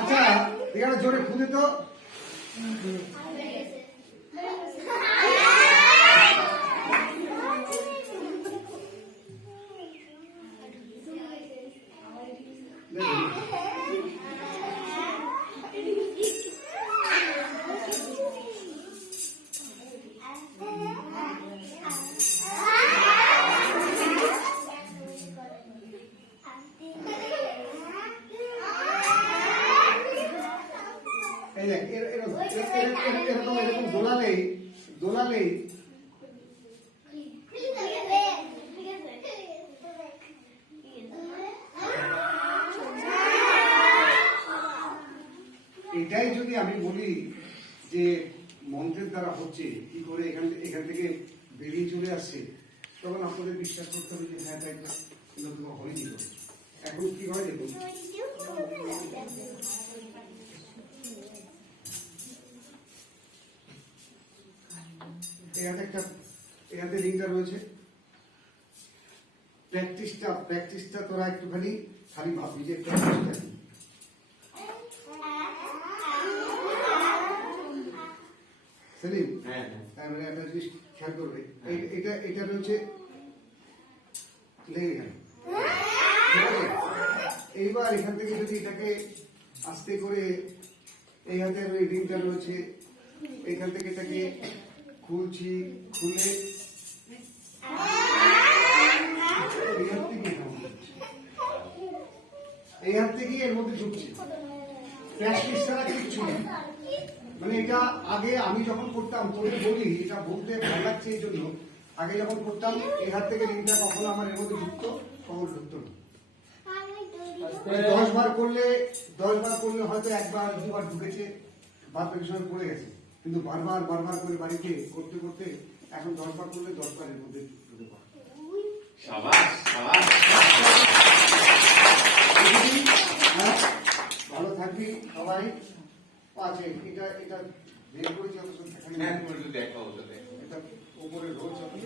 আচ্ছা এখানে জোরে খুঁজে তো এরকম এরকম দোলালেই দোলালেই এটাই যদি আমি বলি যে মন্ত্রের দ্বারা হচ্ছে কি করে এখান থেকে বেরিয়ে চলে আসছে, তখন আপনাদের বিশ্বাস করতে হবে যে হ্যাঁ তাই না, কিন্তু তোমার হয়নি। এখন কি হয় দেখুন, এখানে রিংটা রয়েছে। প্র্যাকটিসটা তোরা একটুখানি খালি ভাববি যে প্র্যাকটিসটা কি। সেলিম একটা জিনিস খেয়াল করবে, এটা রয়েছে লেগে গেল। এইবার এখান থেকে যদি এটাকে আস্তে করে এই হাতের ওই রিংটা রয়েছে, এখান থেকে এটাকে খুলছি, খুলে এই হাত থেকে এর মধ্যে ঢুকছে। প্র্যাকটিস ছাড়া কিচ্ছু নেই। মানে এটা আগে আমি যখন করতাম, তোকে বলি এটা বলতে ভালো লাগছে এই জন্য, আগে যখন করতাম এই হাত থেকে রিংটা কখনো আমার এর মধ্যে ঢুকতো, কখনো ঢুকতো না। 10 বার করলে হয়তো একবার দুবার ঢুকেছে, বাদ বাকি সময় পড়ে গেছে। কিন্তু বারবার করে বাড়িতে করতে করতে এখন 10 বার করলে 10 বারের মধ্যে ঢুকে পড়ে। ভালো থাকবি সবাই। আছে এটা বের করেছি, এটা উপরে রোজ